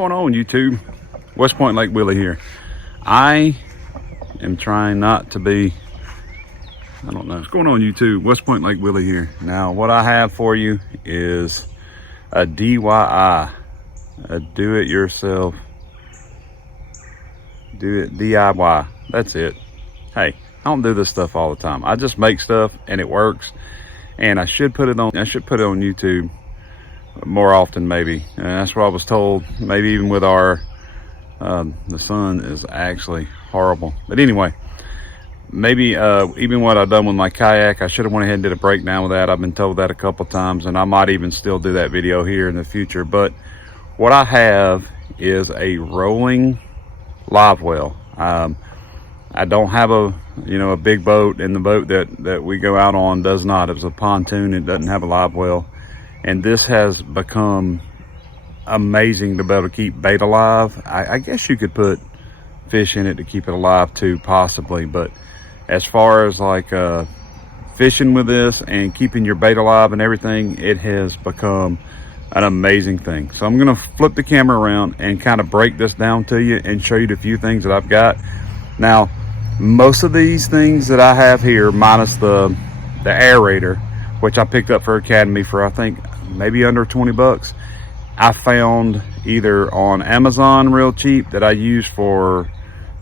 going on, YouTube? West Point Lake Willie here. I am trying not to be, I don't know. What's going on, YouTube? West Point Lake Willie here. Now, what I have for you is a DIY, a do-it-yourself, DIY. That's it. Hey, I don't do this stuff all the time. I just make stuff and it works. And I should put it on YouTube more often, maybe. And that's what I was told. Maybe even with our the sun is actually horrible. But anyway, maybe even what I've done with my kayak, I should have went ahead and did a breakdown with that. I've been told that a couple times, and I might even still do that video here in the future. But what I have is a Rolling Livewell. I don't have a big boat, and the boat that we go out on does not. It was a pontoon. It doesn't have a live well, and this has become amazing to be able to keep bait alive. I guess you could put fish in it to keep it alive too, possibly, but as far as like fishing with this and keeping your bait alive and everything, it has become an amazing thing. So I'm gonna flip the camera around and kind of break this down to you and show you the few things that I've got. Now, most of these things that I have here, minus the aerator, which I picked up for Academy for, I think, maybe under 20 bucks. I found either on Amazon real cheap that I use for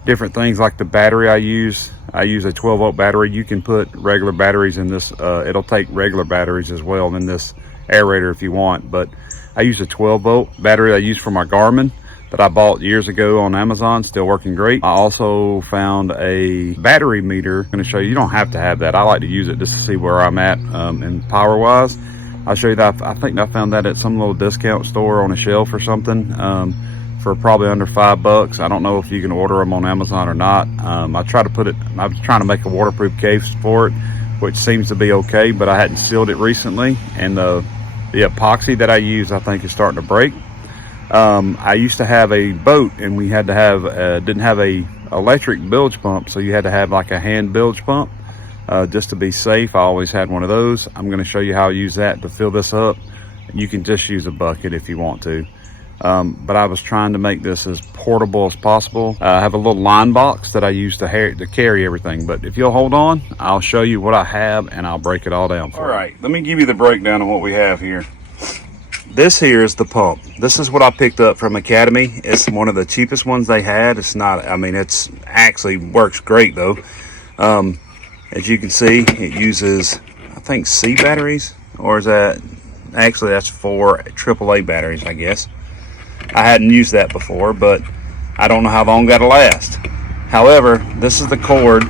different things, like the battery I use a 12-volt battery. You can put regular batteries in this. It'll take regular batteries as well in this aerator if you want. But I use a 12-volt battery I use for my Garmin that I bought years ago on Amazon, still working great. I also found a battery meter. I'm gonna show you, you don't have to have that. I like to use it just to see where I'm at in power wise. I'll show you that. I think I found that at some little discount store on a shelf or something for probably under $5. I don't know if you can order them on Amazon or not. I was trying to make a waterproof case for it, which seems to be okay, but I hadn't sealed it recently. And the epoxy that I use, I think, is starting to break. I used to have a boat, and we had to have didn't have a electric bilge pump, so you had to have like a hand bilge pump just to be safe. I always had one of those. I'm going to show you how I use that to fill this up. You can just use a bucket if you want to, but I was trying to make this as portable as possible. I have a little line box that I use to carry everything, but if you'll hold on, I'll show you what I have and I'll break it all down for you. All right, let me give you the breakdown of what we have here. This here is the pump. This is what I picked up from Academy. It's one of the cheapest ones they had. It's not, I mean, it's actually works great though. As you can see, it uses, I think, C batteries, or is that, actually that's for AAA batteries, I guess. I hadn't used that before, but I don't know how long that'll last. However, this is the cord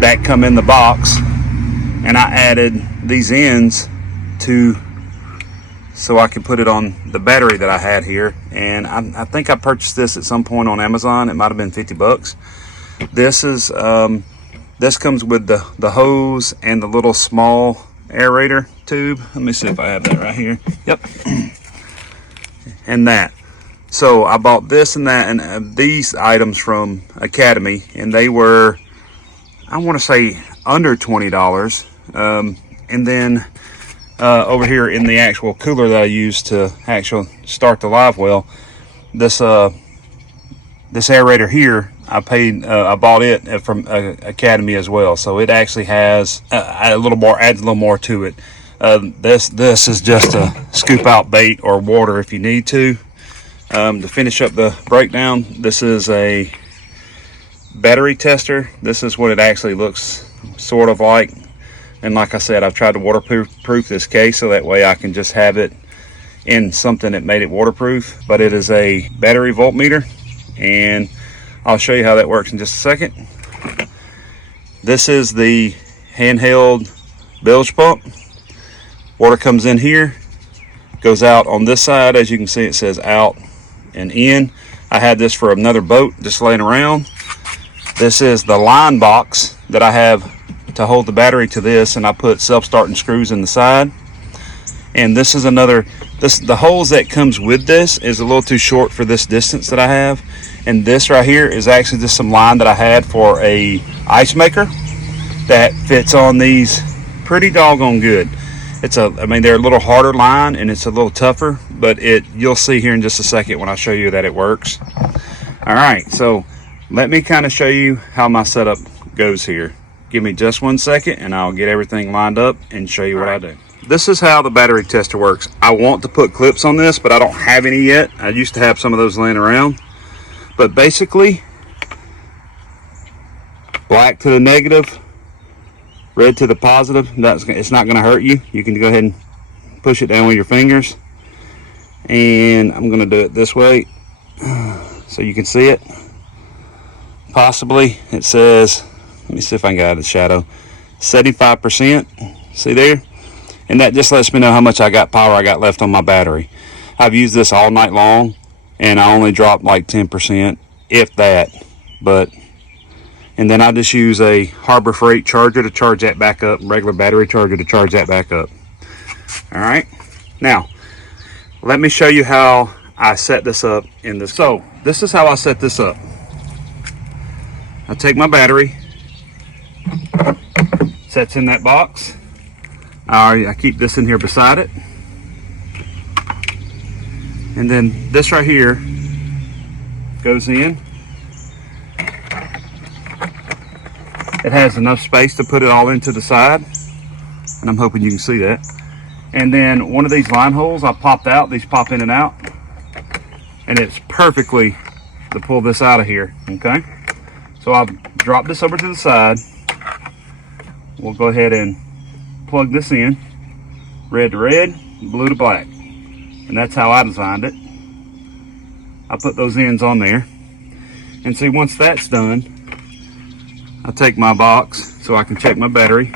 that come in the box, and I added these ends so I could put it on the battery that I had here. And I think I purchased this at some point on Amazon. It might have been 50 bucks. This is this comes with the hose and the little small aerator tube. Let me see if I have that right here. Yep. And that. So I bought this and that and these items from Academy, and they were, I want to say, under $20. And then over here in the actual cooler that I use to actually start the live well, this aerator here, I bought it from Academy as well, so it actually has adds a little more to it. This is just to scoop out bait or water if you need to. To finish up the breakdown, this is a battery tester. This is what it actually looks sort of like. And like I said, I've tried to waterproof this case so that way I can just have it in something that made it waterproof. But it is a battery voltmeter, and I'll show you how that works in just a second. This is the handheld bilge pump. Water comes in here, goes out on this side. As you can see, it says out and in. I had this for another boat just laying around. This is the line box that I have to hold the battery to this, and I put self-starting screws in the side. And this is the hose that comes with this is a little too short for this distance that I have. And this right here is actually just some line that I had for a ice maker that fits on these pretty doggone good. I mean, they're a little harder line and it's a little tougher, but you'll see here in just a second when I show you that it works. All right, so let me kind of show you how my setup goes here. Give me just 1 second and I'll get everything lined up and show you what I do. This is how the battery tester works. I want to put clips on this, but I don't have any yet. I used to have some of those laying around. But basically, black to the negative, red to the positive. It's not going to hurt you. You can go ahead and push it down with your fingers. And I'm going to do it this way so you can see it. Possibly, it says, let me see if I can get out of the shadow, 75%. See there? And that just lets me know how much power I got left on my battery. I've used this all night long, and I only dropped like 10%, if that. And then I just use a Harbor Freight charger to charge that back up, regular battery charger to charge that back up. All right. Now, let me show you how I set this up in this. So this is how I set this up. I take my battery, sets in that box. I keep this in here beside it. And then this right here goes in. It has enough space to put it all into the side. And I'm hoping you can see that. And then one of these line holes I popped out. These pop in and out. And it's perfectly to pull this out of here, okay? So I've dropped this over to the side. We'll go ahead and plug this in, red to red, blue to black, and that's how I designed it. I put those ends on there, and see, once that's done, I take my box so I can check my battery,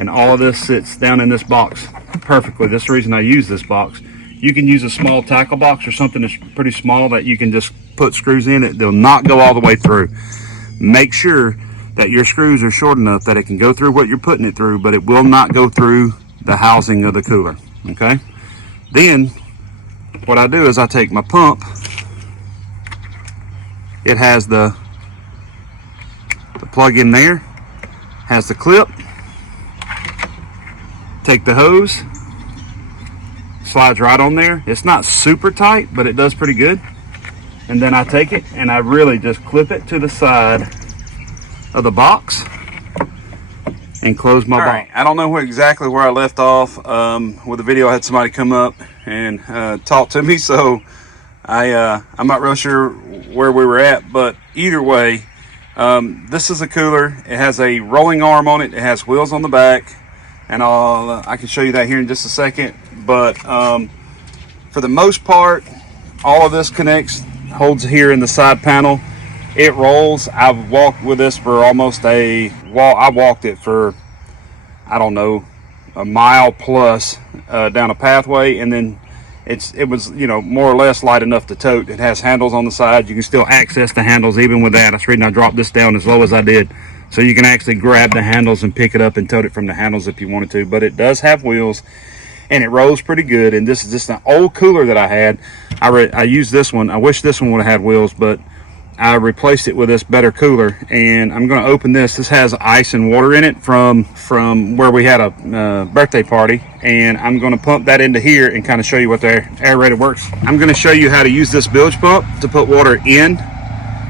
and all of this sits down in this box perfectly. That's the reason I use this box. You can use a small tackle box or something that's pretty small that you can just put screws in it. They'll not go all the way through. Make sure that your screws are short enough that it can go through what you're putting it through, but it will not go through the housing of the cooler, okay? Then, what I do is I take my pump. It has the plug in there, has the clip. Take the hose, slides right on there. It's not super tight, but it does pretty good. And then I take it and I really just clip it to the side of the box and close my box. I don't know exactly where I left off with the video. I had somebody come up and talk to me, so I'm not real sure where we were at, but either way, this is a cooler. It has a rolling arm on it. It has wheels on the back, and I can show you that here in just a second. But for the most part, all of this holds here in the side panel. It rolls. I've walked with this for almost I walked it for, I don't know, a mile plus down a pathway, and then it was, you know, more or less light enough to tote. It has handles on the side. You can still access the handles even with that. That's the reason I dropped this down as low as I did. So you can actually grab the handles and pick it up and tote it from the handles if you wanted to. But it does have wheels, and it rolls pretty good. And this is just an old cooler that I had. I used this one. I wish this one would have had wheels, but I replaced it with this better cooler. And I'm going to open this. This has ice and water in it from where we had a birthday party, and I'm going to pump that into here and kind of show you what the aerator works. I'm going to show you how to use this bilge pump to put water in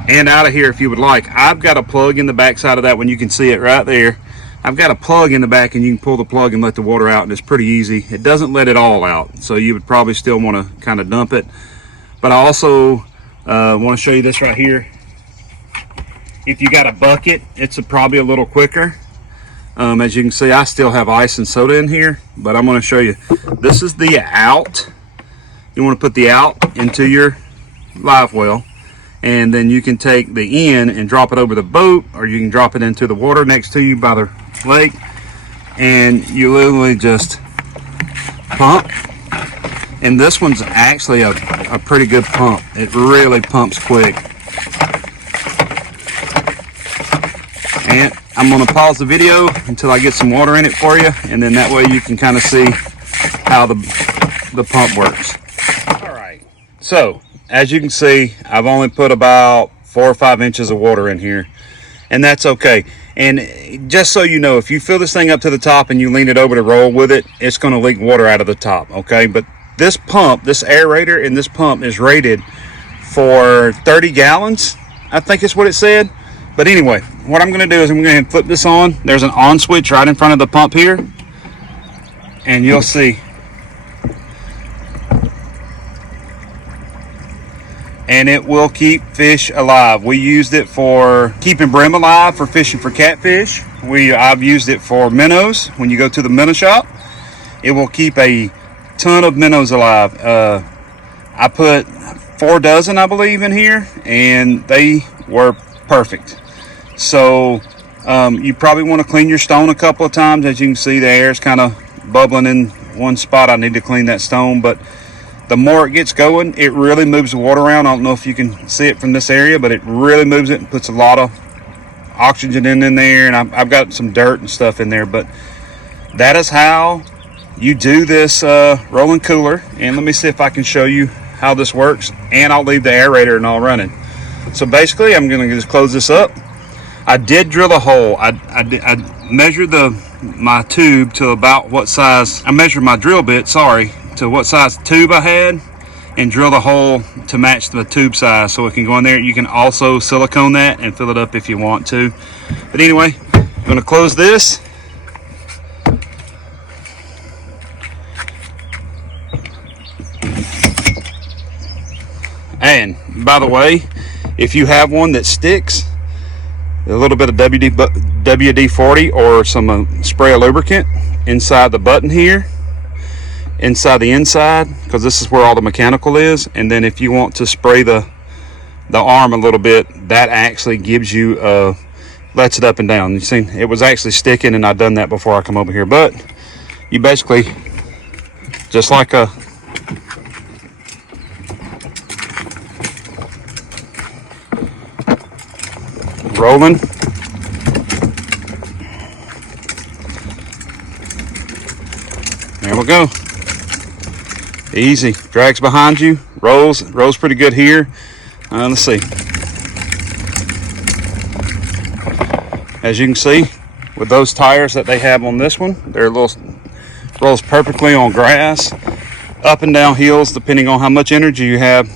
and out of here if you would like. I've got a plug in the back side of that one. You can see it right there. I've got a plug in the back, and you can pull the plug and let the water out, and it's pretty easy. It doesn't let it all out, so you would probably still want to kind of dump it. But I also want to show you this right here. If you got a bucket, it's probably a little quicker. As you can see, I still have ice and soda in here, but I'm going to show you. This is the out. You want to put the out into your live well, and then you can take the in and drop it over the boat, or you can drop it into the water next to you by the lake, and you literally just pump. And this one's actually a pretty good pump. It really pumps quick. And I'm going to pause the video until I get some water in it for you, and then that way you can kind of see how the pump works. All right, so as you can see, I've only put about 4 or 5 inches of water in here, and that's okay. And just so you know, if you fill this thing up to the top and you lean it over to roll with it, it's going to leak water out of the top, okay? But this pump, this aerator in this pump is rated for 30 gallons, I think is what it said. But anyway, what I'm going to do is I'm going to flip this on. There's an on switch right in front of the pump here, and you'll see. And it will keep fish alive. We used it for keeping brim alive for fishing for catfish. I've used it for minnows. When you go to the minnow shop, it will keep a ton of minnows alive. I put 4 dozen, I believe, in here, and they were perfect. So you probably want to clean your stone a couple of times. As you can see, the air is kind of bubbling in one spot. I need to clean that stone, but the more it gets going, it really moves the water around. I don't know if you can see it from this area, but it really moves it and puts a lot of oxygen in there, and I've got some dirt and stuff in there. But that is how you do this rolling cooler. And let me see if I can show you how this works, and I'll leave the aerator and all running. So basically, I'm going to just close this up. I did drill a hole. I measured my tube to about what size. I measured my drill bit, to what size tube I had, and drilled a hole to match the tube size so it can go in there. You can also silicone that and fill it up if you want to. But anyway, I'm going to close this. And by the way, if you have one that sticks, a little bit of WD-40 or some spray of lubricant inside the button here, inside the inside, because this is where all the mechanical is. And then if you want to spray the arm a little bit, that actually gives you lets it up and down. You see, it was actually sticking, and I've done that before I come over here. But you basically, just like a rolling, there we go. Easy. Drags behind you, rolls pretty good here. Let's see. As you can see, with those tires that they have on this one, they're rolls perfectly on grass, up and down hills, depending on how much energy you have.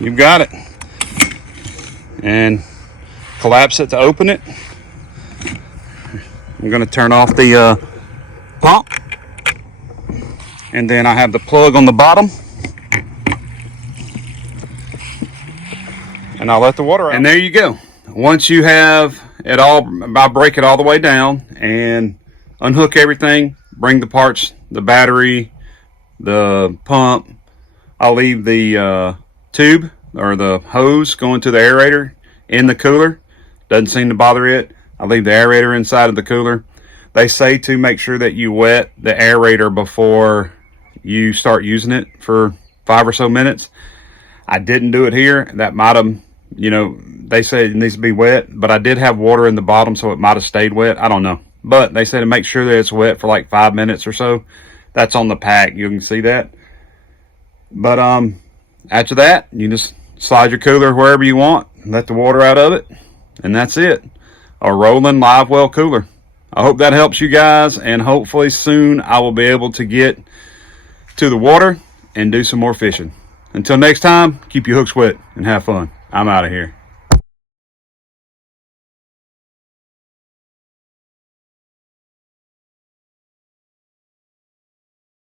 You've got it. And collapse it to open it. I'm going to turn off the pump. And then I have the plug on the bottom, and I'll let the water out. And there you go. Once you have it all, I'll break it all the way down and unhook everything, bring the parts, the battery, the pump. I'll leave the tube or the hose going to the aerator in the cooler. Doesn't seem to bother it. I'll leave the aerator inside of the cooler. They say to make sure that you wet the aerator before you start using it for 5 or so minutes. I didn't do it here. That might have, they say it needs to be wet, but I did have water in the bottom, so it might have stayed wet. I don't know. But they say to make sure that it's wet for like 5 minutes or so. That's on the pack. You can see that. But after that, you just slide your cooler wherever you want, let the water out of it, and that's it. A Rolling Livewell cooler. I hope that helps you guys, and hopefully soon I will be able to get to the water and do some more fishing. Until next time, keep your hooks wet and have fun. I'm out of here.